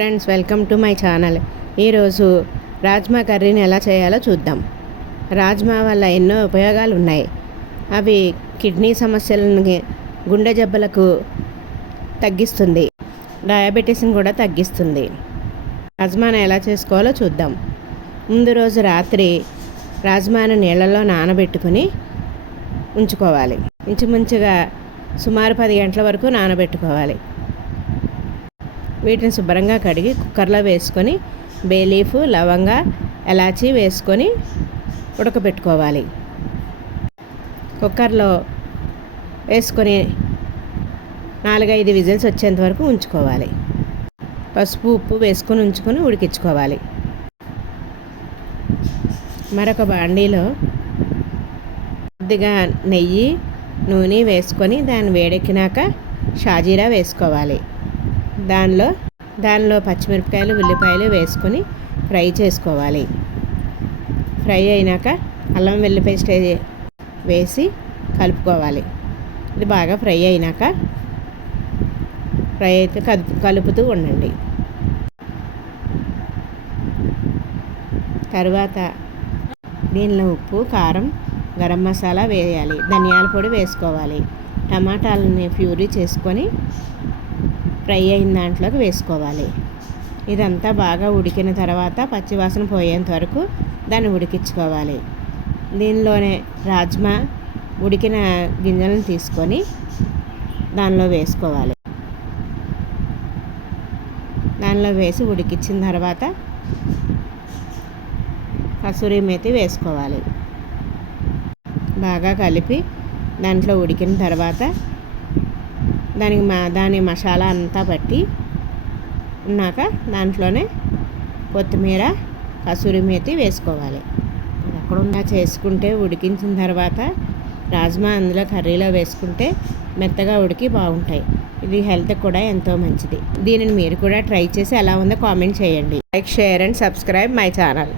Friends, welcome to my channel. ఈరోజు రాజ్మా కర్రీని ఎలా చేయాలో చూద్దాం. రాజ్మా వల్ల ఎన్నో ఉపయోగాలు ఉన్నాయి. అవి కిడ్నీ సమస్యలను, గుండె జబ్బలకు తగ్గిస్తుంది, డయాబెటీస్ని కూడా తగ్గిస్తుంది. రాజ్మాను ఎలా చేసుకోవాలో చూద్దాం. ముందు రోజు రాత్రి రాజ్మాను నీళ్ళలో నానబెట్టుకుని ఉంచుకోవాలి. ఇంచుమించుగా సుమారు 10 గంటల వరకు నానబెట్టుకోవాలి. వీటిని శుభ్రంగా కడిగి కుక్కర్లో వేసుకొని బే లీఫ్, లవంగ, ఎలాచీ వేసుకొని ఉడకబెట్టుకోవాలి. కుక్కర్లో వేసుకొని 4-5 విజిల్స్ వచ్చేంత వరకు ఉంచుకోవాలి. పసుపు, ఉప్పు వేసుకొని ఉంచుకొని ఉడికించుకోవాలి. మరొక బాండీలో కొద్దిగా నెయ్యి, నూనె వేసుకొని దాన్ని వేడెక్కినాక షాజీరా వేసుకోవాలి. దానిలో పచ్చిమిరపకాయలు, ఉల్లిపాయలు వేసుకొని ఫ్రై చేసుకోవాలి. ఫ్రై అయినాక అల్లం వెల్లుల్లి పేస్ట్ వేసి కలుపుకోవాలి. ఇది బాగా ఫ్రై అయినాక కలుపుతూ ఉండండి. తర్వాత దీనిలో ఉప్పు, కారం, గరం మసాలా వేయాలి. ధనియాల పొడి వేసుకోవాలి. టమాటాలని ప్యూరీ చేసుకొని ఫ్రై అయిన దాంట్లోకి వేసుకోవాలి. ఇదంతా బాగా ఉడికిన తర్వాత పచ్చివాసన పోయేంత వరకు దాన్ని ఉడికించుకోవాలి. దీనిలోనే రాజ్మా ఉడికిన గింజలను తీసుకొని దానిలో వేసుకోవాలి. దానిలో వేసి ఉడికించిన తర్వాత కసూరి మేతి వేసుకోవాలి. బాగా కలిపి దాంట్లో ఉడికిన తర్వాత దాని మసాలా అంతా పట్టి ఉన్నాక దాంట్లోనే కొత్తిమీర, కసూరి మేతి వేసుకోవాలి. అది అక్కడున్నా చేసుకుంటే ఉడికించిన తర్వాత రాజ్మా అందులో కర్రీలో వేసుకుంటే మెత్తగా ఉడికి బాగుంటాయి. ఇది హెల్త్కి కూడా ఎంతో మంచిది. దీనిని మీరు కూడా ట్రై చేసి ఎలా ఉందో కామెంట్ చేయండి. Like, share and subscribe my channel.